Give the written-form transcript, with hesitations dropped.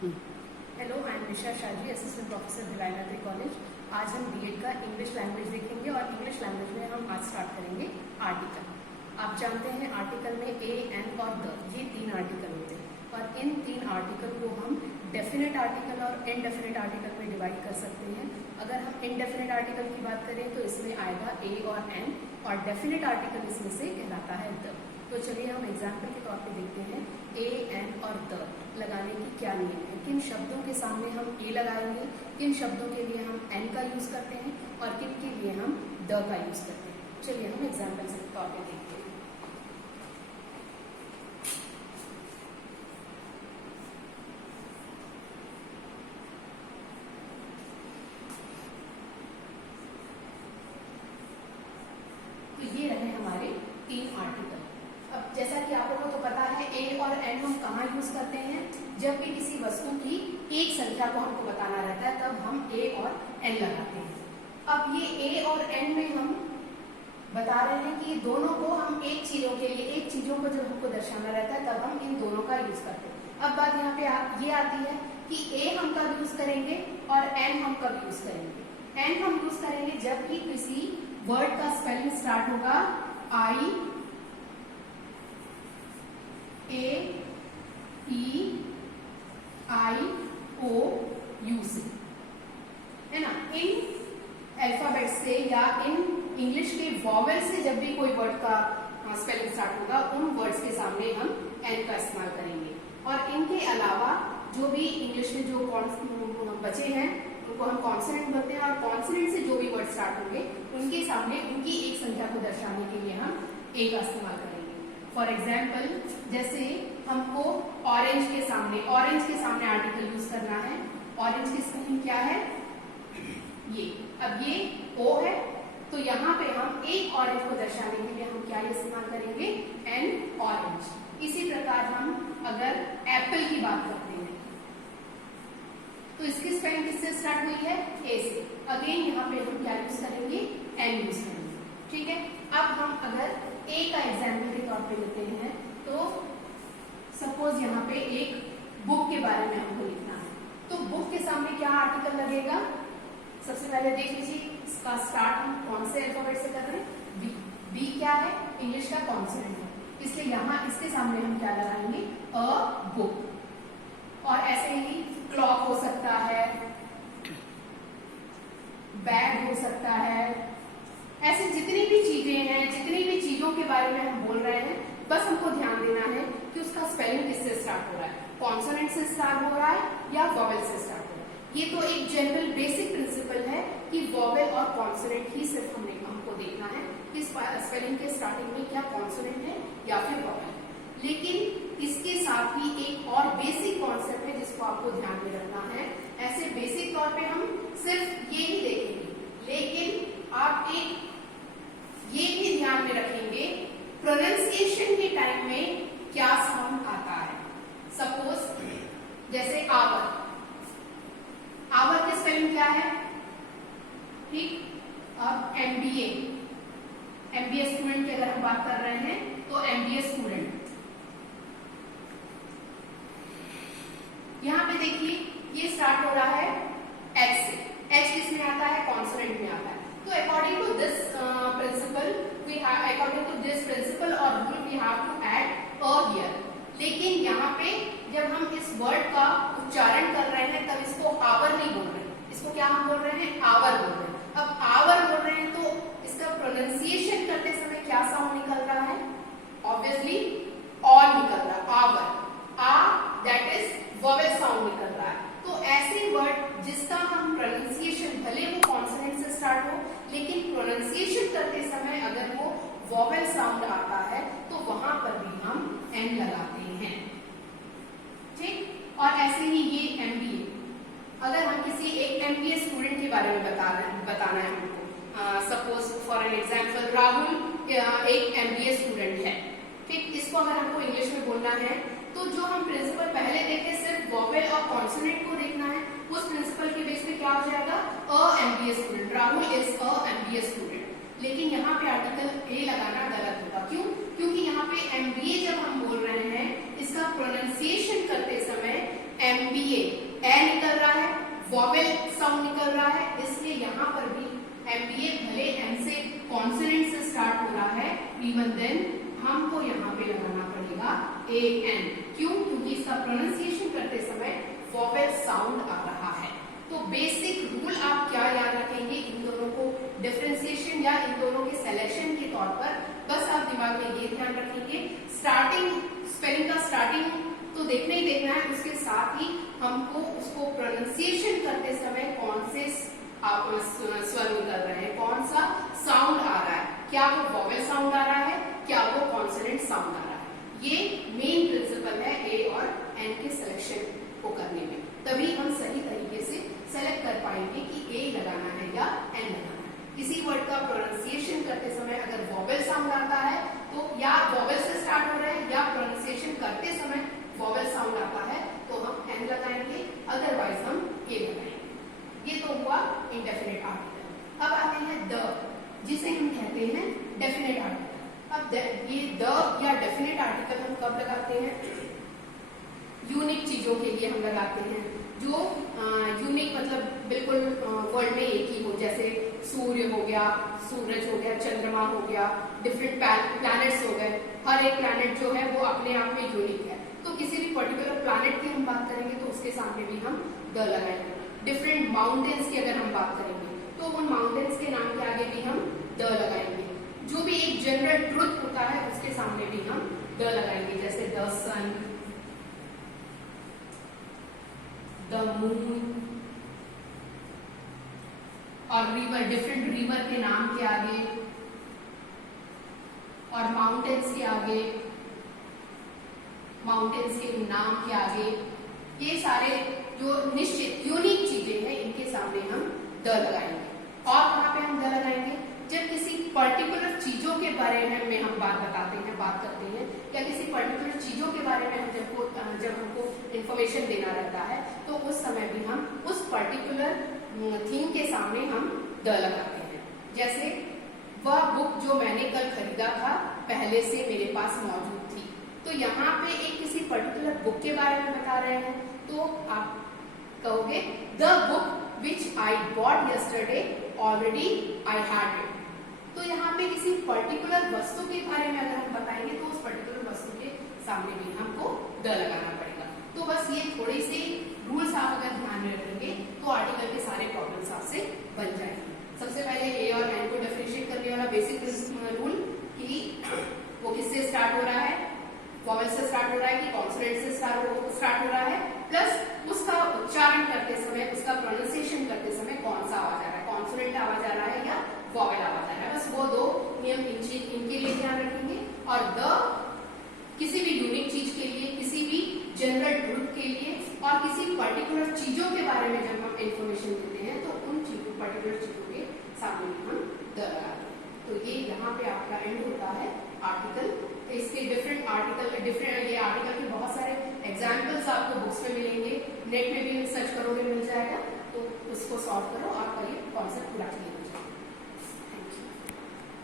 Hello, I am Nisha Shaji, assistant professor Bhilai nursery college. आज हम BEd का इंग्लिश लैंग्वेज देखेंगे और इंग्लिश लैंग्वेज में हम आज स्टार्ट करेंगे आर्टिकल। आप जानते हैं आर्टिकल में ए, एन और द, ये 3 आर्टिकल होते हैं और इन 3 आर्टिकल को हम डेफिनेट आर्टिकल और इनडेफिनेट आर्टिकल में डिवाइड कर सकते हैं। अगर हम इनडेफिनेट आर्टिकल की बात करें तो इसमें आएगा ए और एन, और डेफिनेट आर्टिकल इसमें से कहलाता है द। तो चलिए हम एग्जाम्पल के तौर पे देखते हैं ए, एन और द लगाने की क्या नियम है। किन शब्दों के सामने हम ए लगाएंगे, किन शब्दों के लिए हम एन का यूज करते हैं और किन के लिए हम द का यूज करते हैं। चलिए हम एग्जाम्पल के तौर पे देखते हैं। तो ये रहे हमारे 3 आर्टिकल। अब जैसा कि आप लोगों को तो पता है ए और एन हम कहाँ यूज करते हैं, जब भी किसी वस्तु की एक संख्या को हमको बताना रहता है तब हम ए और एन लगाते हैं। अब ये ए और एन में हम बता रहे हैं कि दोनों को हम एक चीजों के लिए, एक चीजों को जब हमको दर्शाना रहता है तब हम इन दोनों का यूज करते हैं। अब बात यहाँ पे ये आती है कि ए हम कब यूज करेंगे और एन हम कब यूज करेंगे। एन हम यूज करेंगे जब भी किसी वर्ड का स्पेलिंग स्टार्ट होगा आई ए ई आई ओ यू से, है ना। इन अल्फाबेट से या इन इंग्लिश के वॉवेल से जब भी कोई वर्ड का स्पेलिंग स्टार्ट होगा उन वर्ड्स के सामने हम एन का इस्तेमाल करेंगे। और इनके अलावा जो भी इंग्लिश में जो बचे हैं उनको हम कॉन्सोनेंट बोलते हैं, और कॉन्सोनेंट से जो भी वर्ड स्टार्ट होंगे उनके सामने उनकी एक संख्या को दर्शाने के लिए हम ए का इस्तेमाल करेंगे। फॉर एग्जाम्पल, जैसे हमको ऑरेंज के सामने आर्टिकल यूज करना है। ऑरेंज की स्पेलिंग क्या है, ये। अब ये ओ है तो यहाँ पे हम एक ऑरेंज को दर्शाने के लिए हम क्या इस्तेमाल करेंगे, एन ऑरेंज। इसी प्रकार हम अगर एप्पल की बात करते हैं तो इसकी स्पेलिंग किससे स्टार्ट हुई है, ए से। अगेन यहाँ पे हम क्या यूज करेंगे, एन यूज करेंगे। ठीक है। अब हम अगर ए का एग्जाम्पल के तौर पे लेते हैं तो सपोज यहाँ पे एक बुक के बारे में हमको लिखना है, तो बुक के सामने क्या आर्टिकल लगेगा। सबसे पहले देख लीजिए इसका स्टार्ट हम कौन से अल्फाबेट से कर रहे हैं, बी। बी क्या है, इंग्लिश का कॉन्सोनेंट है, इसलिए यहाँ इसके सामने हम क्या लगाएंगे, अ बुक। और ऐसे ही क्लॉक हो सकता है, बैग हो सकता है, ऐसे जितनी भी चीजें हैं, जितनी भी चीजों के बारे में हम बोल रहे हैं, बस हमको ध्यान देना है कि उसका स्पेलिंग किससे स्टार्ट हो रहा है, कॉन्सोनेंट से स्टार्ट हो रहा है या वॉवेल से स्टार्ट हो रहा है। ये तो एक जनरल बेसिक प्रिंसिपल है कि वॉवेल और कॉन्सोनेंट ही सिर्फ हमको देखना है कि स्पेलिंग के स्टार्टिंग में क्या कॉन्सोनेंट है या फिर वॉवेल। लेकिन इसके साथ ही एक और बेसिक कॉन्सेप्ट है जिसको आपको ध्यान में रखना है। ऐसे बेसिक तौर पे हम सिर्फ ये ही देखेंगे, लेकिन आप एक ये भी ध्यान में रखेंगे प्रोनाउंसिएशन के टाइम में क्या साउंड आता है। सपोज जैसे आवर, आवर की स्पेलिंग क्या है, ठीक। अब एमबीए, एमबीए स्टूडेंट की अगर हम बात कर रहे हैं तो एमबीए स्टूडेंट, यहां पे देखिए ये स्टार्ट हो रहा है एच से। एच किसमें आता है, कॉन्सोनेंट में आता है। तो अकॉर्डिंग टू दिस प्रिंसिपल और rule we have to add a here. लेकिन यहाँ पे जब हम इस वर्ड का उच्चारण कर रहे हैं तब इसको आवर नहीं बोल रहे हैं, इसको क्या हम बोल रहे हैं, आवर बोल रहे हैं। अब आवर बोल रहे हैं तो इसका प्रोनाउंसिएशन करते समय क्या साउंड निकल रहा है, ऑब्वियसली ऑल निकल रहा है, hour, ah that is vowel sound निकल रहा है। तो ऐसे वर्ड जिसका हम प्रोनाउंसिएशन भले वो कॉन्सोनेंट से स्टार्ट हो लेकिन प्रोनाउंसिएशन करते समय अगर वो वोवेल साउंड आता है तो वहां पर भी हम एन लगाते हैं, ठीक। और ऐसे ही ये एमबीए, अगर हम किसी एक एमबीए स्टूडेंट के बारे में बताना है हमको, suppose for an example Rahul एक एमबीए स्टूडेंट है, ठीक। इसको अगर हमको इंग्लिश में बोलना है तो जो हम प्रिंसिपल पहले देखे सिर्फ वोवेल और कॉन्सोनेंट को देखना है, उस प्रिंसिपल के बेस पे क्या हो जाएगा, a MBA student, Rahul is a MBA student. लेकिन यहाँ पे आर्टिकल ए लगाना गलत होगा, क्यों, क्योंकि यहाँ पे एमबीए जब हम बोल रहे हैं इसका प्रोनाउंसिएशन करते समय MBA ए निकल रहा है, वॉवेल साउंड निकल रहा है, इसलिए यहाँ पर भी MBA भले M से कॉन्सोनेंट से स्टार्ट हो रहा है, इवन देन हमको यहाँ पे लगाना पड़ेगा AN। क्यों? क्योंकि इसका प्रोनाउंसिएशन करते समय वॉवेल साउंड आ रहा है। तो बेसिक रूल आप क्या याद रखेंगे इन दोनों को डिफरेंशिएशन या इन दोनों के सिलेक्शन के तौर पर, बस आप दिमाग में ये ध्यान रखेंगे, स्टार्टिंग स्पेलिंग का स्टार्टिंग तो देखना ही देखना है, उसके साथ ही हमको उसको प्रोनाउंसिएशन करते समय कौन से स्वर निकल रहे हैं, कौन सा साउंड आ रहा है, क्या वो वॉवेल साउंड आ रहा है, क्या वो कॉन्सोनेंट साउंड आ रहा है। ये मेन प्रिंसिपल है ए और एन के सिलेक्शन को करने में, तभी हम सही तरीके से सेलेक्ट कर पाएंगे कि ए लगाना है या एन लगाना है। किसी वर्ड का प्रोनाउंसिएशन करते समय अगर वॉवेल साउंड आता है तो या वॉवेल से स्टार्ट हो रहा है या प्रोनाउंसिएशन करते समय वॉवेल साउंड आता है तो हम एन लगाएंगे, अदरवाइज हम ए लगाएंगे। ये तो हुआ इंडेफिनिट आर्टिकल। अब आते हैं द, जिसे हम कहते हैं डेफिनेट आर्टिकल। अब ये द या डेफिनेट आर्टिकल हम कब लगाते हैं? यूनिक चीजों के लिए हम लगाते हैं, जो यूनिक मतलब बिल्कुल वर्ल्ड में एक ही हो, जैसे सूर्य हो गया, सूरज हो गया, चंद्रमा हो गया, डिफरेंट प्लैनेट्स हो गए। हर एक प्लैनेट जो है वो अपने आप में यूनिक है, तो किसी भी पर्टिकुलर प्लैनेट की हम बात करेंगे तो उसके सामने भी हम द लगाएंगे। डिफरेंट माउंटेन्स की अगर हम बात करेंगे तो उन माउंटेन्स के नाम के आगे भी हम द लगाएंगे। जो भी एक जनरल ट्रुथ होता है उसके सामने भी हम द लगाएंगे, जैसे द सन, द मून, और रिवर, डिफरेंट रिवर के नाम के आगे और माउंटेन्स के आगे, माउंटेन्स के नाम के आगे, ये सारे जो निश्चित यूनिक चीजें हैं इनके सामने हम द लगाएंगे। और कहाँ पे हम द लगाएंगे? जब किसी पर्टिकुलर चीजों के बारे में हम बात करते हैं या किसी पर्टिकुलर चीजों के बारे में हम जब हमको इंफॉर्मेशन देना रहता है तो उस समय भी हम उस पर्टिकुलर थीम के सामने हम द लगाते हैं। जैसे वह बुक जो मैंने कल खरीदा था पहले से मेरे पास मौजूद थी, तो यहाँ पे एक किसी पर्टिकुलर बुक के बारे में बता रहे हैं तो आप कहोगे the book which I bought yesterday already I had it. तो यहाँ पे किसी पर्टिकुलर वस्तु के बारे में अगर हम बताएंगे तो उस पर्टिकुलर वस्तु के सामने भी हमको द लगाना पड़ेगा। तो बस ये थोड़ी सी रूल्स आप अगर ध्यान में रखेंगे तो आर्टिकल के सारे प्रॉब्लम्स आपसे बन जाएंगे। सबसे पहले ए और एन को डिफरेंशिएट करने वाला बेसिक रूल कि वो किससे स्टार्ट हो रहा है, वॉवेल से स्टार्ट हो रहा है कि कॉन्सोनेंट से स्टार्ट हो रहा है, प्लस उसका उच्चारण करते समय, उसका प्रोनाउंसिएशन करते समय कौन सा आवाज आ रहा है, कॉन्सोनेंट आवाज आ रहा है या वॉवेल आवाज आ रहा है। बस वो दो नियम इनके लिए ध्यान रखेंगे। और द किसी भी यूनिक चीज के लिए, किसी भी जनरल ट्रुथ के लिए और किसी पर्टिकुलर चीजों के बारे में जब हम इंफॉर्मेशन देते हैं तो उन चीजों पर्टिकुलर चीजों के सामने भी हम द लगाते हैं। तो ये यहाँ पे आपका एंड होता है आर्टिकल। इसके डिफरेंट ये आर्टिकल के बहुत सारे एग्जाम्पल्स आपको बुक्स में मिलेंगे, नेट में भी सर्च करोगे मिल जाएगा, तो उसको सॉल्व करो, आपका ये कॉन्सेप्ट पूरा क्लियर